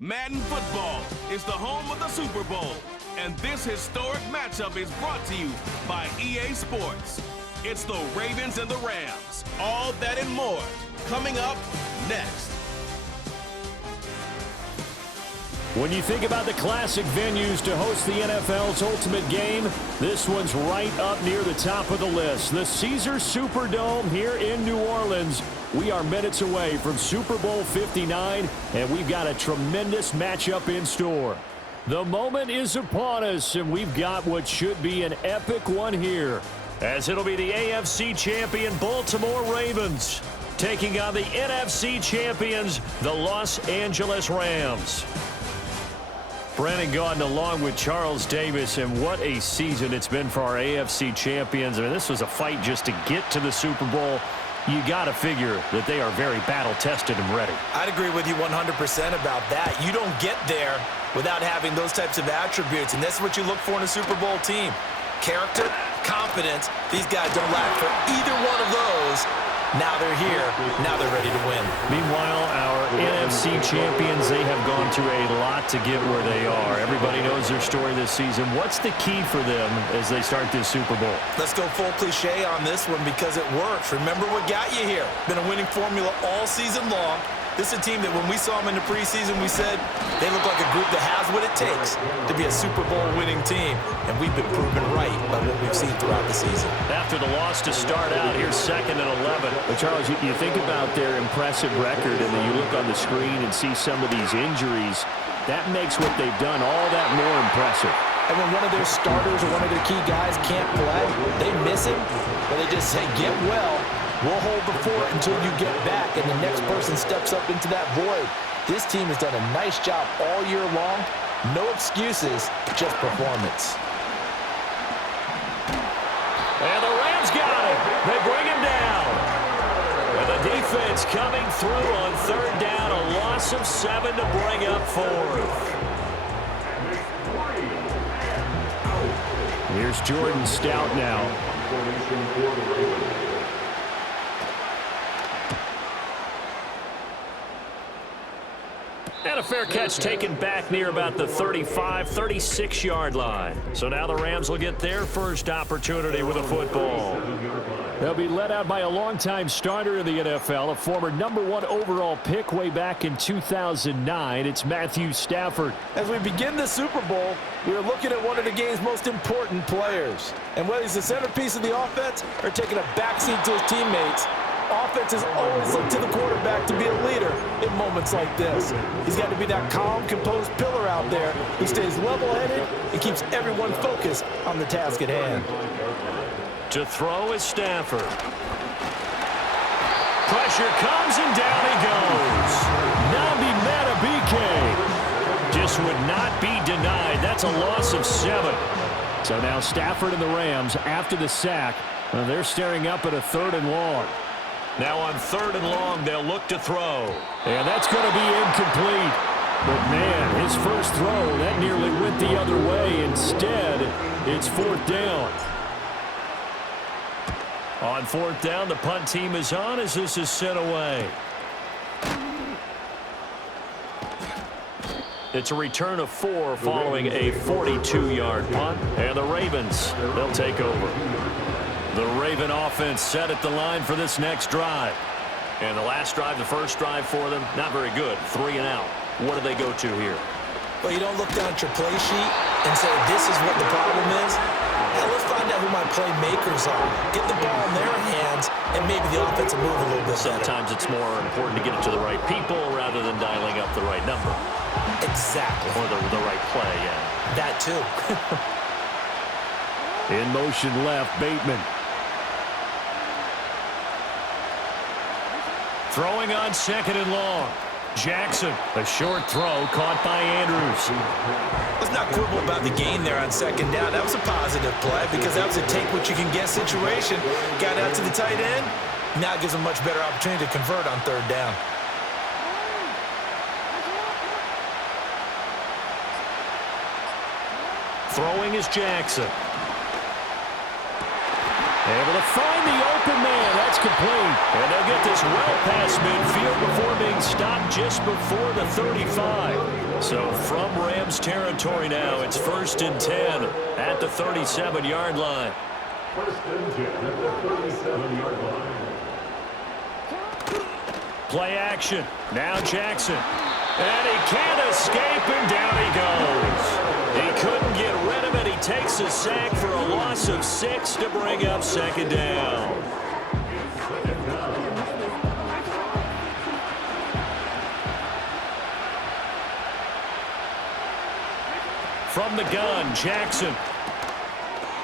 Madden football is the home of the Super Bowl, and this historic matchup is brought to you by EA Sports. It's the Ravens and the Rams. All that and more coming up next. When you think about the classic venues to host the NFL's ultimate game, this one's right up near the top of the list. The Caesars Superdome here in New Orleans. We are minutes away from Super Bowl 59, and we've got a tremendous matchup in store. The moment is upon us, and we've got what should be an epic one here, as it'll be the AFC champion Baltimore Ravens taking on the NFC champions, the Los Angeles Rams. Brandon Gaudin along with Charles Davis, and what a season it's been for our AFC champions. I mean, this was a fight just to get to the Super Bowl. You got to figure that they are very battle-tested and ready. I'd agree with you 100% about that. You don't get there without having those types of attributes, and that's what you look for in a Super Bowl team. Character, confidence, these guys don't lack for either one of those. Now they're here. Now they're ready to win. Meanwhile, our NFC champions, they have gone through a lot to get where they are. Everybody knows their story this season. What's the key for them as they start this Super Bowl? Let's go full cliche on this one because it works. Remember what got you here. Been a winning formula all season long. This is a team that when we saw them in the preseason, we said they look like a group that has what it takes to be a Super Bowl winning team. And we've been proven right by what we've seen throughout the season. After the loss to start out, here's 2nd and 11. But Charles, you think about their impressive record, and then you look on the screen and see some of these injuries. That makes what they've done all that more impressive. And when one of their starters or one of their key guys can't play, they miss him, but they just say, get well. We'll hold the fort until you get back, and the next person steps up into that void. This team has done a nice job all year long. No excuses, just performance. And the Rams got him. They bring him down. And the defense coming through on 3rd down. A loss of 7 to bring up 4th. Here's Jordan Stout now. And a fair catch taken back near about the 35, 36-yard line. So now the Rams will get their first opportunity with a football. They'll be led out by a longtime starter in the NFL, a former #1 overall pick way back in 2009. It's Matthew Stafford. As we begin the Super Bowl, we're looking at one of the game's most important players. And whether he's the centerpiece of the offense or taking a backseat to his teammates, offenses always look to the quarterback to be a leader in moments like this. He's got to be that calm, composed pillar out there who stays level-headed and keeps everyone focused on the task at hand. To throw is Stafford. Pressure comes and down he goes. Nabi Matabike just would not be denied. That's a loss of 7. So now Stafford and the Rams, after the sack, they're staring up at a 3rd and long. Now on 3rd and long, they'll look to throw. And that's going to be incomplete. But, man, his first throw, that nearly went the other way. Instead, it's 4th down. On 4th down, the punt team is on as this is sent away. It's a return of 4 following a 42-yard punt. And the Ravens, they'll take over. The Raven offense set at the line for this next drive. And the last drive, the first drive for them, not very good. 3 and out. What do they go to here? Well, you don't look down at your play sheet and say, this is what the problem is. Now let's find out who my playmakers are. Get the ball in their hands, and maybe the offense will move a little bit better. Sometimes it's more important to get it to the right people rather than dialing up the right number. Exactly. Or the right play, yeah. That too. In motion left, Bateman. Throwing on 2nd and long. Jackson, a short throw caught by Andrews. Let's not quibble about the gain there on 2nd down. That was a positive play because that was a take-what-you-can-get situation. Got out to the tight end. Now it gives them a much better opportunity to convert on 3rd down. Throwing is Jackson. Able to find the open man. That's complete. And they'll get this well past midfield before being stopped just before the 35. So from Rams territory now, it's 1st and 10 at the 37-yard line. 1st and 10 at the 37-yard line. Play action. Now Jackson. And he can't escape, and down he goes. He couldn't get rid of it. He takes a sack for a loss of 6 to bring up 2nd down. From the gun, Jackson.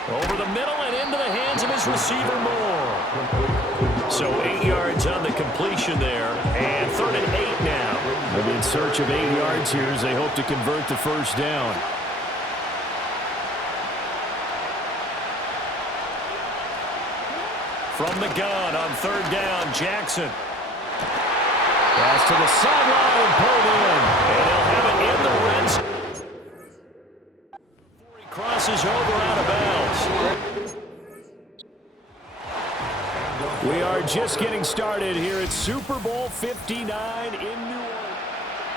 Over the middle and into the hands of his receiver, Moore. So 8 yards on the completion there, and 3rd and 8 now. They'll be in search of 8 yards here as they hope to convert the 1st down. From the gun on 3rd down, Jackson. Pass to the sideline, pulled in. And they'll have it in the red zone. He crosses over out of bounds. We are just getting started here at Super Bowl 59 in New Orleans.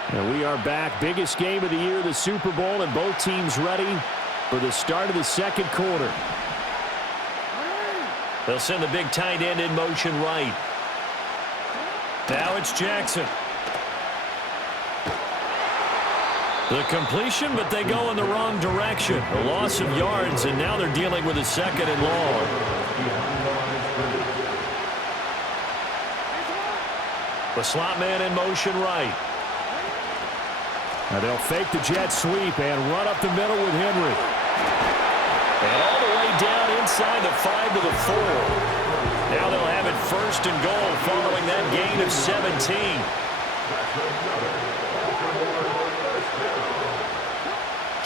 And we are back. Biggest game of the year, the Super Bowl, and both teams ready for the start of the 2nd quarter. They'll send the big tight end in motion right. Now it's Jackson. The completion, but they go in the wrong direction. A loss of yards, and now they're dealing with a 2nd and long. The slot man in motion right. Now they'll fake the jet sweep and run up the middle with Henry. And all the way down inside the 5 to the 4. Now they'll have it 1st and goal following that gain of 17.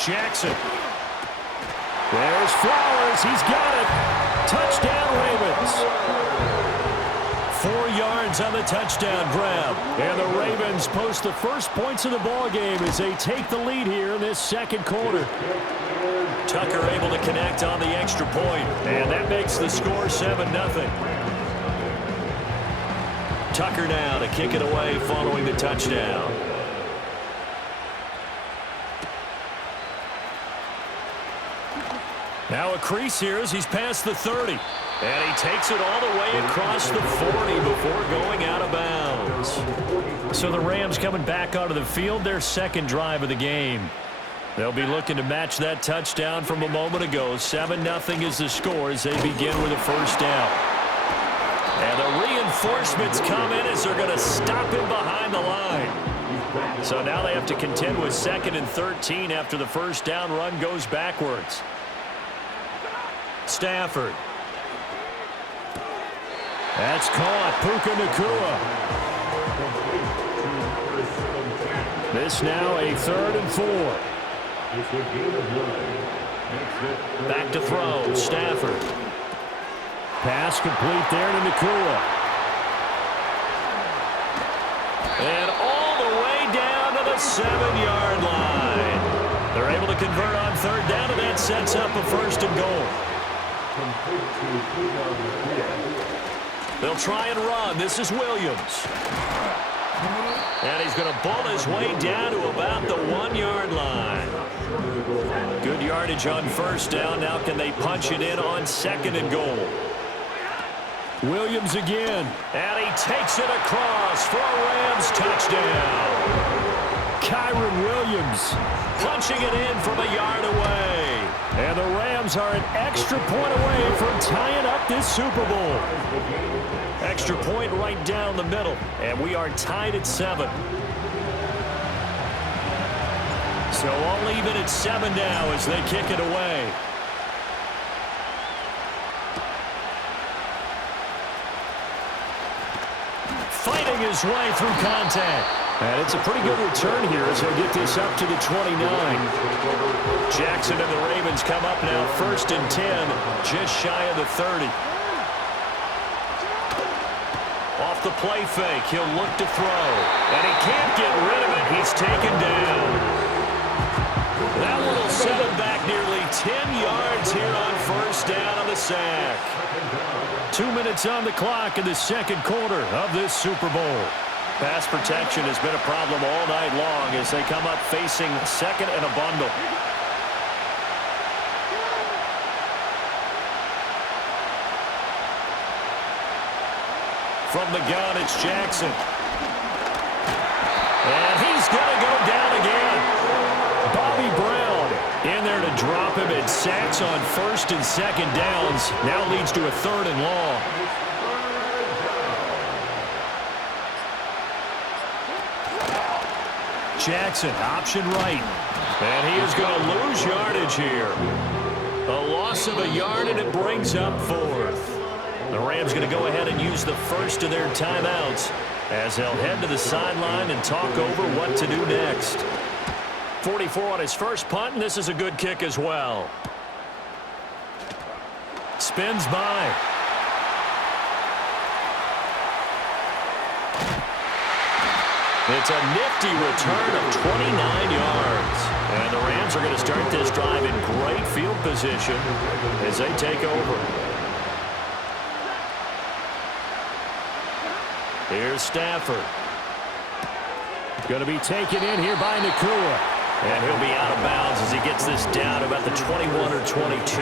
Jackson. There's Flowers. He's got it. Touchdown, Ravens. 4 yards on the touchdown grab. And the Ravens post the first points of the ball game as they take the lead here in this 2nd quarter. Tucker able to connect on the extra point, and that makes the score 7-0. Tucker now to kick it away following the touchdown. Now a crease here as he's past the 30. And he takes it all the way across the 40 before going out of bounds. So the Rams coming back onto the field, their 2nd drive of the game. They'll be looking to match that touchdown from a moment ago. 7-0 is the score as they begin with a 1st down. And the reinforcements come in as they're going to stop him behind the line. So now they have to contend with 2nd and 13 after the 1st down run goes backwards. Stafford. That's caught. Puka Nacua. This now a 3rd and 4. Back to throw. Stafford. Pass complete there to Nacua. And all the way down to the 7-yard line. They're able to convert on 3rd down, and that sets up a 1st and goal. They'll try and run. This is Williams. And he's going to bull his way down to about the 1-yard line. Good yardage on 1st down. Now can they punch it in on 2nd and goal? Williams again. And he takes it across for a Rams touchdown. Kyron Williams punching it in from a yard away. And the Rams are an extra point away from tying up this Super Bowl. Extra point right down the middle. And we are tied at 7. So all even at 7 now as they kick it away. Fighting his way through contact. And it's a pretty good return here as they get this up to the 29. Jackson and the Ravens come up now 1st and 10, just shy of the 30. Off the play fake, he'll look to throw. And he can't get rid of it. He's taken down. That one will set him back nearly 10 yards here on 1st down on the sack. 2 minutes on the clock in the second quarter of this Super Bowl. Pass protection has been a problem all night long as they come up facing second and a bundle. From the gun, it's Jackson. And he's going to go down again. Bobby Brown in there to drop him, and sacks on first and second downs. Now leads to a third and long. Jackson, option right. And he is going to lose yardage here. A loss of a yard, and it brings up fourth. The Rams going to go ahead and use the first of their timeouts as they'll head to the sideline and talk over what to do next. 44 on his first punt, and this is a good kick as well. Spins by. It's a nifty return of 29 yards. And the Rams are going to start this drive in great field position as they take over. Here's Stafford. Going to be taken in here by Nakua. And he'll be out of bounds as he gets this down about the 21 or 22.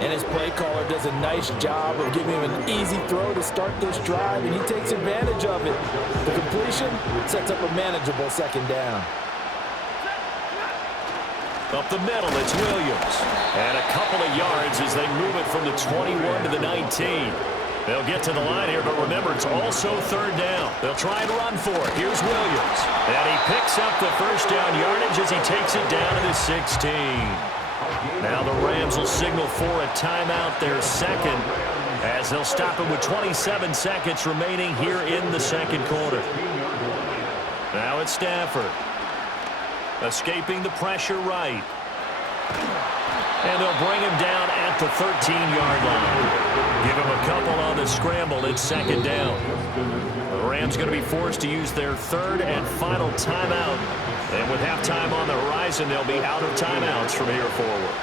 And his play caller does a nice job of giving him an easy throw to start this drive, and he takes advantage of it. The completion sets up a manageable second down. Up the middle, it's Williams. And a couple of yards as they move it from the 21 to the 19. They'll get to the line here, but remember, it's also third down. They'll try and run for it. Here's Williams. And he picks up the first down yardage as he takes it down to the 16. Now the Rams will signal for a timeout, their second, as they'll stop him with 27 seconds remaining here in the second quarter. Now it's Stafford. Escaping the pressure right. And they'll bring him down at the 13-yard line. Give him a couple on the scramble. It's second down. The Rams going to be forced to use their third and final timeout. And with halftime on the horizon, they'll be out of timeouts from here forward.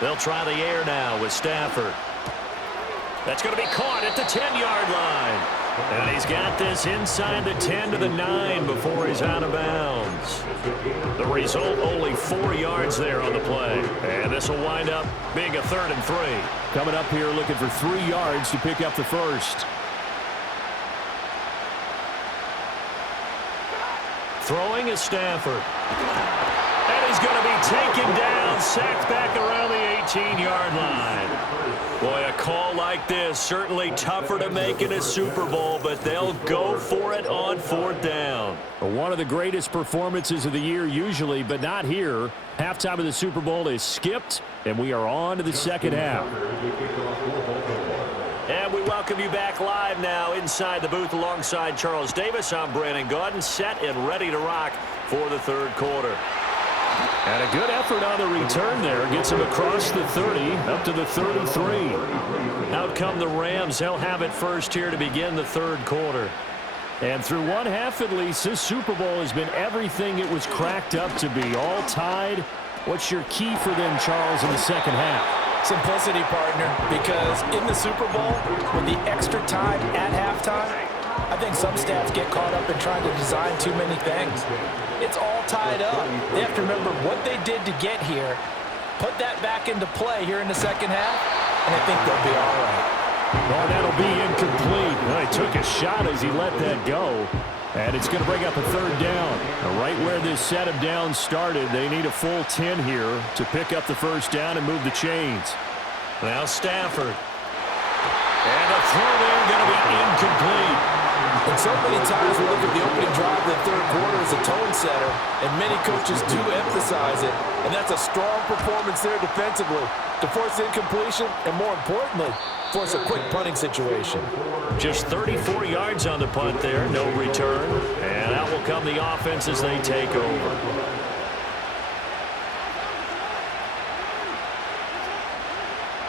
They'll try the air now with Stafford. That's going to be caught at the 10-yard line. And he's got this inside the 10 to the 9 before he's out of bounds. The result, only 4 yards there on the play. And this will wind up being a 3rd and 3. Coming up here looking for 3 yards to pick up the first. Throwing is Stafford. And he's going to be taken down, sacked back around the 18-yard line. Boy, a call like this, certainly tougher to make in a Super Bowl, but they'll go for it on 4th down. One of the greatest performances of the year usually, but not here. Halftime of the Super Bowl is skipped, and we are on to the second half. And we welcome you back live now inside the booth alongside Charles Davis. I'm Brandon Gaudin, set and ready to rock for the third quarter. And a good effort on the return there. Gets him across the 30, up to the 33. Out come the Rams. They'll have it first here to begin the third quarter. And through one half at least, this Super Bowl has been everything it was cracked up to be. All tied. What's your key for them, Charles, in the second half? Simplicity, partner, because in the Super Bowl, with the extra time at halftime, I think some staffs get caught up in trying to design too many things. It's all tied up. They have to remember what they did to get here, put that back into play here in the second half, and I think they'll be all right. Oh, that'll be incomplete. Well, he took a shot as he let that go. And it's going to bring up a third down. Right where this set of downs started, they need a full 10 here to pick up the first down and move the chains. Now Stafford. And a throw there going to be incomplete. And so many times we look at the opening drive of the third quarter as a tone setter, and many coaches do emphasize it. And that's a strong performance there defensively to force incompletion and, more importantly, force a quick punting situation. Just 34 yards on the punt there, no return. And out will come the offense as they take over.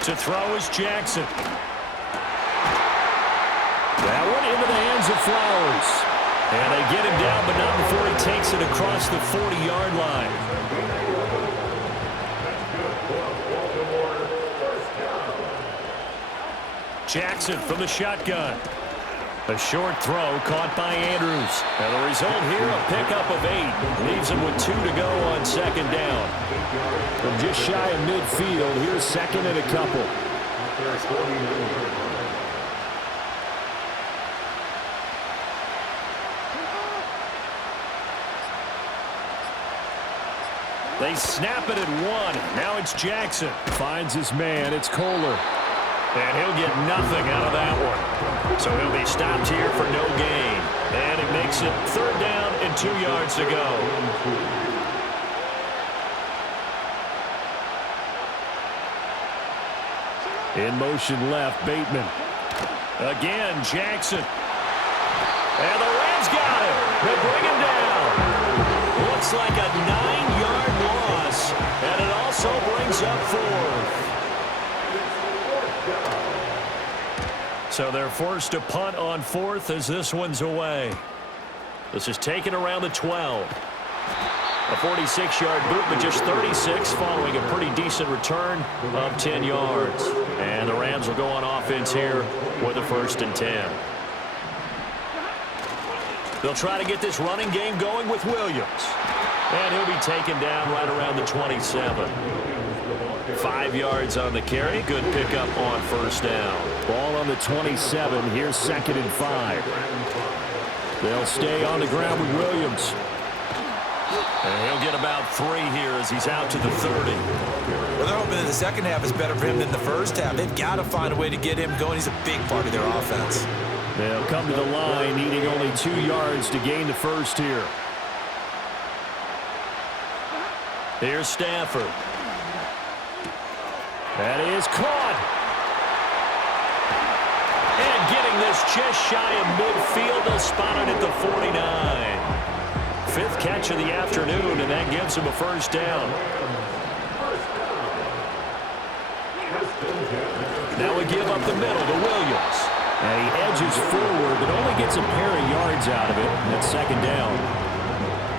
To throw is Jackson. That one into the hands of Flowers. And they get him down, but not before he takes it across the 40-yard line. Jackson from the shotgun. A short throw caught by Andrews. And the result here, a pickup of 8. Leaves him with 2 to go on second down. From just shy of midfield, here's second and a couple. They snap it at 1. Now it's Jackson. Finds his man. It's Kohler. And he'll get nothing out of that one. So he'll be stopped here for no gain. And it makes it 3rd down and 2 yards to go. In motion left, Bateman. Again, Jackson. And the Rams got him. They bring him down. Looks like a 9-yard loss. And it also brings up 4th. So they're forced to punt on 4th as this one's away. This is taken around the 12. A 46-yard boot, but just 36 following a pretty decent return of 10 yards. And the Rams will go on offense here with a 1st and 10. They'll try to get this running game going with Williams. And he'll be taken down right around the 27. 5 yards on the carry. Good pickup on 1st down. Ball on the 27. Here's 2nd and 5. They'll stay on the ground with Williams. And he'll get about 3 here as he's out to the 30. Well, they're hoping that the second half is better for him than the first half. They've got to find a way to get him going. He's a big part of their offense. They'll come to the line, needing only 2 yards to gain the first here. Here's Stafford. That is caught. And getting this just shy of midfield. They'll spot it at the 49. 5th catch of the afternoon, and that gives him a 1st down. Now we give up the middle to Williams. And he edges forward, but only gets a pair of yards out of it. That's 2nd down.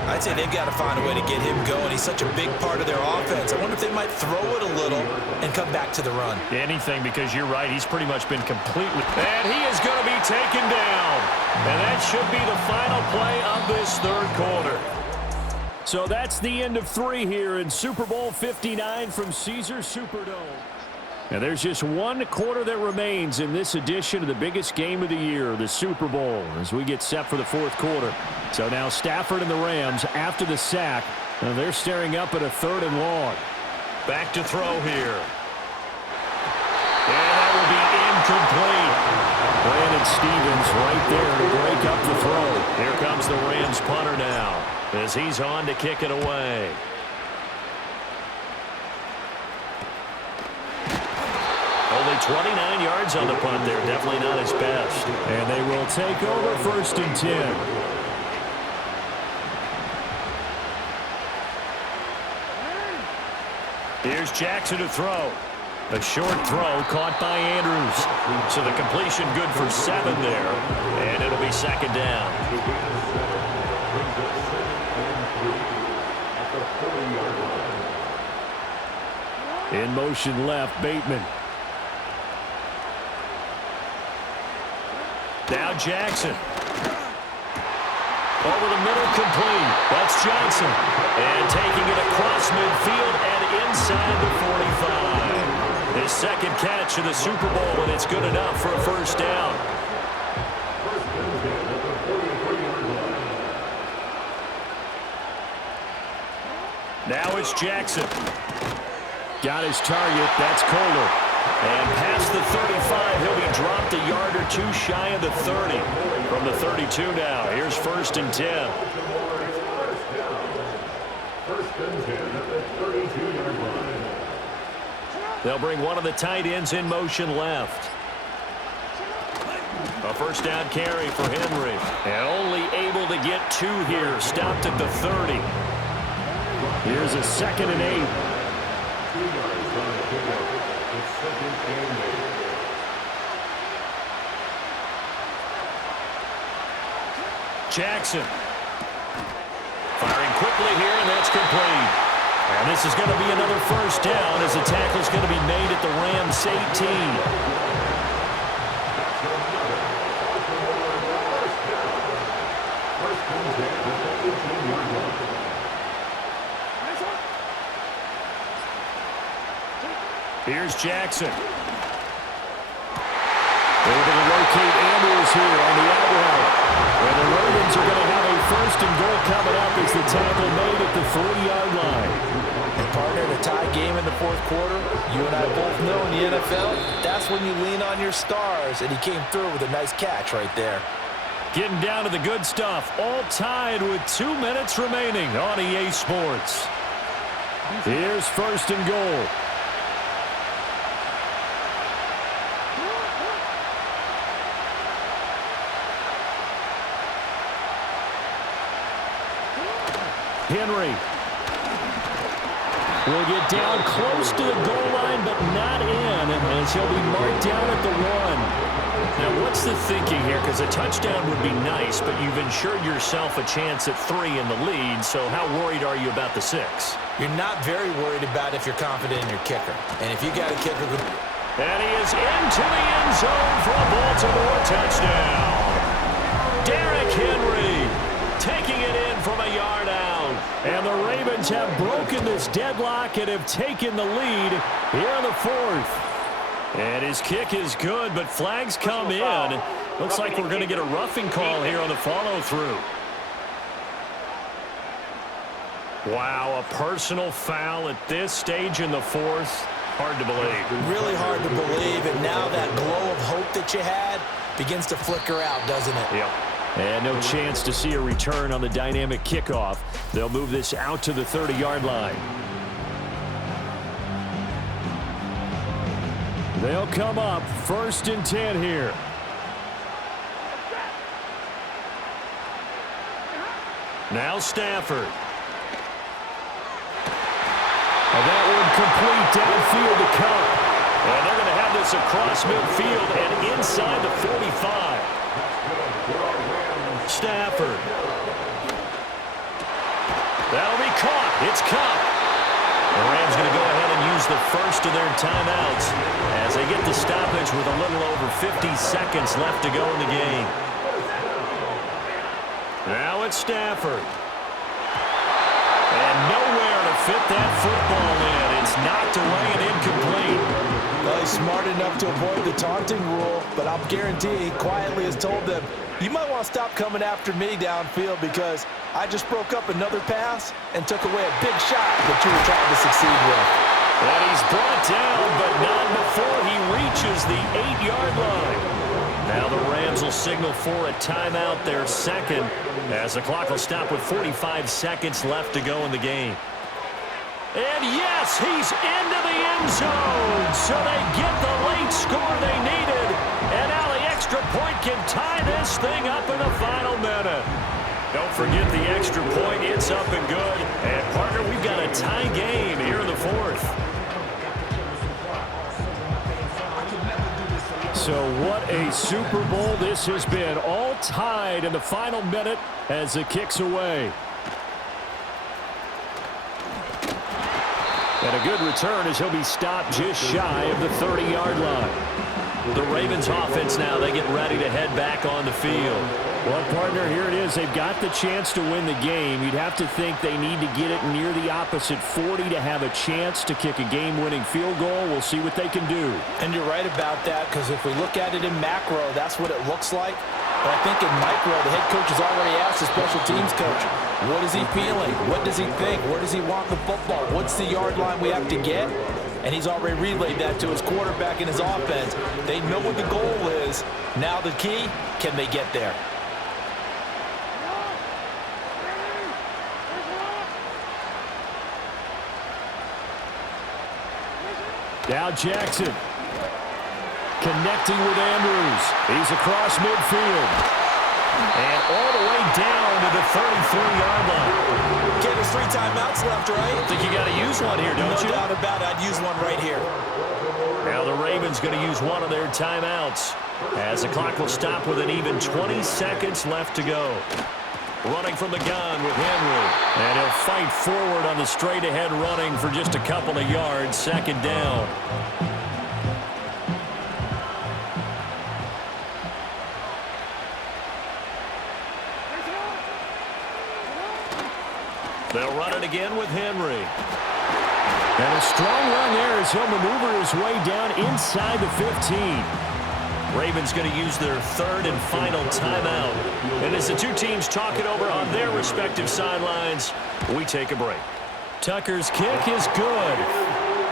I'd say they've got to find a way to get him going. He's such a big part of their offense. I wonder if they might throw it a little and come back to the run. Anything, because you're right. He's pretty much been completely... And he is going to be taken down. And that should be the final play of this 3rd quarter. So that's the end of 3 here in Super Bowl 59 from Caesars Superdome. And there's just 1 quarter that remains in this edition of the biggest game of the year, the Super Bowl, as we get set for the 4th quarter. So now Stafford and the Rams, after the sack, and they're staring up at a 3rd and long. Back to throw here. And that will be incomplete. Brandon Stevens right there to break up the throw. Here comes the Rams punter now as he's on to kick it away. Only 29 yards on the punt there. Definitely not his best. And they will take over 1st and 10. Here's Jackson to throw. A short throw caught by Andrews. So the completion good for 7 there. And it'll be 2nd down. In motion left, Bateman. Now Jackson. Over the middle, complete. That's Johnson. And taking it across midfield and inside the 45. His 2nd catch of the Super Bowl, and it's good enough for a 1st down. Now it's Jackson. Got his target. That's Kohler. And past the 35, he'll be dropped a yard or 2 shy of the 30. From the 32 now, here's 1st and 10. They'll bring one of the tight ends in motion left. A 1st down carry for Henry. And only able to get 2 here. Stopped at the 30. Here's a 2nd and 8. Jackson. Firing quickly here, and that's complete. And this is going to be another 1st down as the tackle's going to be made at the Rams 18. Here's Jackson. Able to locate Andrews here on the out route. And the Ravens are going to have a first and goal coming up as the tackle made at the 3-yard line. And partner, in a tie game in the fourth quarter, you and I both know in the NFL, that's when you lean on your stars, and he came through with a nice catch right there. Getting down to the good stuff, all tied with 2 minutes remaining on EA Sports. Here's first and goal. Henry will get down close to the goal line, but not in, as he'll be marked down at the 1. Now, what's the thinking here? Because a touchdown would be nice, but you've ensured yourself a chance at 3 in the lead, so how worried are you about the 6? You're not very worried about if you're confident in your kicker. And if you got a kicker... And he is into the end zone for a Baltimore touchdown. Derrick Henry taking it in from a yard out. And the Ravens have broken this deadlock and have taken the lead here in the 4th. And his kick is good, but flags come in. Looks like we're going to get a roughing call here on the follow-through. Wow, a personal foul at this stage in the 4th. Hard to believe. Really hard to believe, and now that glow of hope that you had begins to flicker out, doesn't it? Yep. And no chance to see a return on the dynamic kickoff. They'll move this out to the 30-yard line. They'll come up 1st and 10 here. Now Stafford. And that one complete downfield to Cup. And they're going to have this across midfield and inside the 45. Stafford. That'll be caught. It's Cup. The Rams going to go ahead and use the first of their timeouts as they get the stoppage with a little over 50 seconds left to go in the game. Now it's Stafford. And nowhere to fit that football in. It's knocked away and incomplete. Well, he's smart enough to avoid the taunting rule, but I'll guarantee he quietly has told them, you might want to stop coming after me downfield because I just broke up another pass and took away a big shot that you were trying to succeed with. And he's brought down, but not before he reaches the 8-yard line. Now the Rams will signal for a timeout, their second, as the clock will stop with 45 seconds left to go in the game. And yes, he's into the end zone, so they get the late score they needed. And now the extra point can tie this thing up in the final minute. Don't forget the extra point, it's up and good. And partner, we've got a tie game here in the 4th. So what a Super Bowl this has been. All tied in the final minute as it kicks away. And a good return as he'll be stopped just shy of the 30-yard line. The Ravens offense now, they get ready to head back on the field. Well, partner, here it is. They've got the chance to win the game. You'd have to think they need to get it near the opposite 40 to have a chance to kick a game-winning field goal. We'll see what they can do. And you're right about that, because if we look at it in macro, that's what it looks like. But I think in micro, the head coach has already asked the special teams coach, what is he feeling? What does he think? Where does he want the football? What's the yard line we have to get? And he's already relayed that to his quarterback and his offense. They know what the goal is. Now the key, can they get there? Now Jackson connecting with Andrews. He's across midfield. And all the way down to the 33-yard line. Get there's 3 timeouts left, right? I think you got to use one here, don't you? No doubt about it. I'd use one right here. Now the Ravens going to use one of their timeouts as the clock will stop with an even 20 seconds left to go. Running from the gun with Henry. And he'll fight forward on the straight-ahead running for just a couple of yards. Second down. They'll run it again with Henry. And a strong run there as he'll maneuver his way down inside the 15. Ravens going to use their third and final timeout. And as the two teams talk it over on their respective sidelines, we take a break. Tucker's kick is good.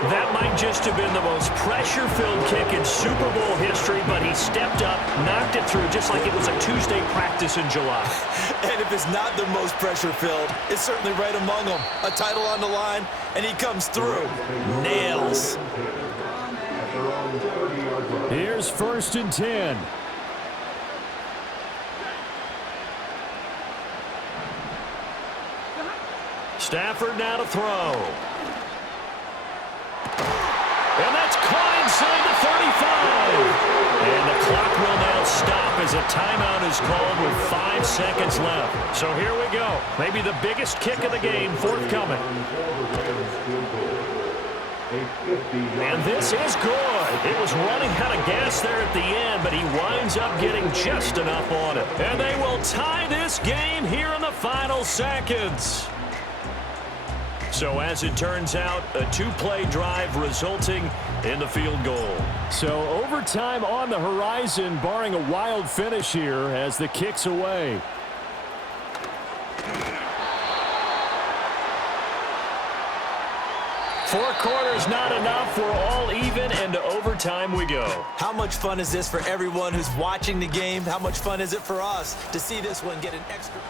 That might just have been the most pressure-filled kick in Super Bowl history, but he stepped up, knocked it through just like it was a Tuesday practice in July. And if it's not the most pressure-filled, it's certainly right among them. A title on the line, and he comes through. Nails. Here's 1st and 10. Stafford now to throw. And that's caught inside the 35. And the clock will now stop as a timeout is called with 5 seconds left. So here we go. Maybe the biggest kick of the game forthcoming. And this is good. It was running out of gas there at the end, but he winds up getting just enough on it. And they will tie this game here in the final seconds. So as it turns out, a 2-play drive resulting in the field goal. So overtime on the horizon, barring a wild finish here as the kick's away. Four quarters not enough. We're all even, and to overtime we go. How much fun is this for everyone who's watching the game? How much fun is it for us to see this one get an extra...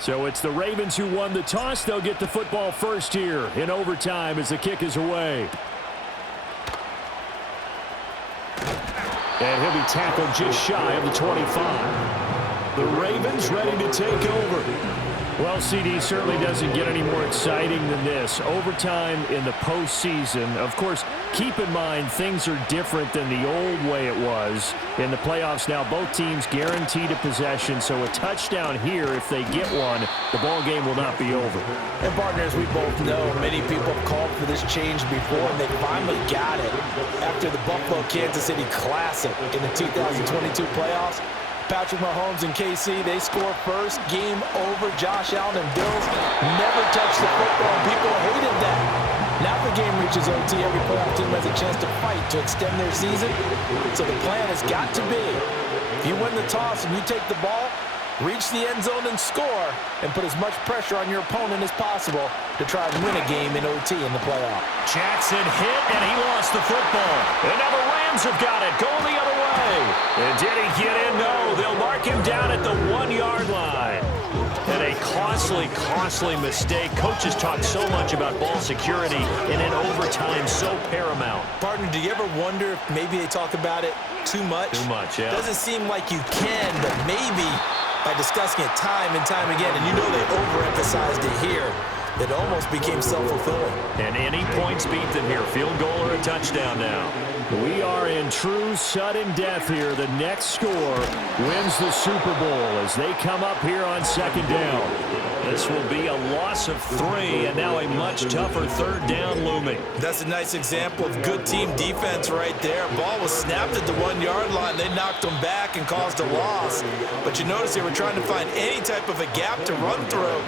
So it's the Ravens who won the toss. They'll get the football first here in overtime as the kick is away. And he'll be tackled just shy of the 25. The Ravens ready to take over. Well, CD certainly doesn't get any more exciting than this. Overtime in the postseason. Of course, keep in mind things are different than the old way it was. In the playoffs now, both teams guaranteed a possession, so a touchdown here, if they get one, the ball game will not be over. And partners, we both know many people have called for this change before, and they finally got it after the Buffalo-Kansas City Classic in the 2022 playoffs. Patrick Mahomes and KC, they score first. Game over. Josh Allen and Bills never touched the football. People hated that. Now the game reaches OT. Every playoff team has a chance to fight to extend their season. So the plan has got to be, if you win the toss and you take the ball, reach the end zone and score, and put as much pressure on your opponent as possible to try and win a game in OT in the playoff. Jackson hit, and he lost the football. And now the Rams have got it, going the other way. And did he get in? No, they'll mark him down at the 1-yard line. And a costly mistake. Coaches talk so much about ball security, and in overtime, so paramount. Partner, do you ever wonder if maybe they talk about it too much? Too much, yeah. Doesn't seem like you can, but maybe by discussing it time and time again, and you know they overemphasized it here, it almost became self-fulfilling. And any points beat them here, field goal or a touchdown now. We are in true sudden death here. The next score wins the Super Bowl as they come up here on 2nd down. This will be a loss of 3, and now a much tougher 3rd down looming. That's a nice example of good team defense right there. Ball was snapped at the 1-yard line. They knocked them back and caused a loss. But you notice they were trying to find any type of a gap to run through.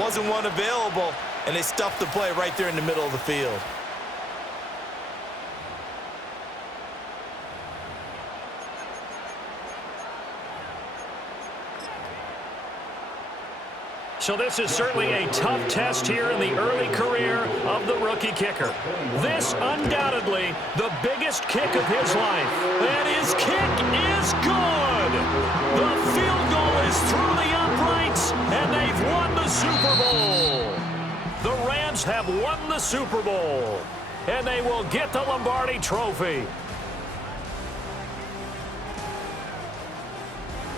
Wasn't one available, and they stuffed the play right there in the middle of the field. So this is certainly a tough test here in the early career of the rookie kicker. This undoubtedly the biggest kick of his life. And his kick is good. The field goal is through the uprights, and they've won the Super Bowl. The Rams have won the Super Bowl, and they will get the Lombardi Trophy.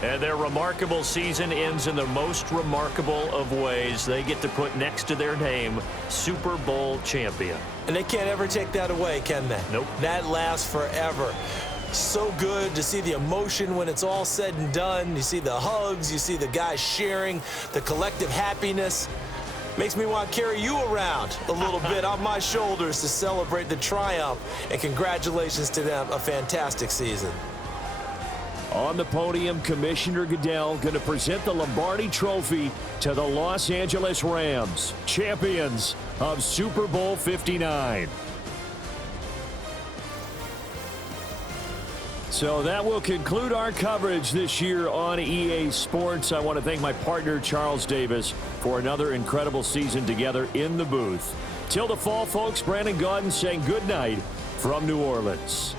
And their remarkable season ends in the most remarkable of ways. They get to put next to their name, Super Bowl champion. And they can't ever take that away, can they? Nope. That lasts forever. So good to see the emotion when it's all said and done. You see the hugs, you see the guys sharing, the collective happiness. Makes me want to carry you around a little bit on my shoulders to celebrate the triumph. And congratulations to them, a fantastic season. On the podium, Commissioner Goodell going to present the Lombardi Trophy to the Los Angeles Rams, champions of Super Bowl 59. So that will conclude our coverage this year on EA Sports. I want to thank my partner, Charles Davis, for another incredible season together in the booth. Till the fall, folks, Brandon Gaudin saying good night from New Orleans.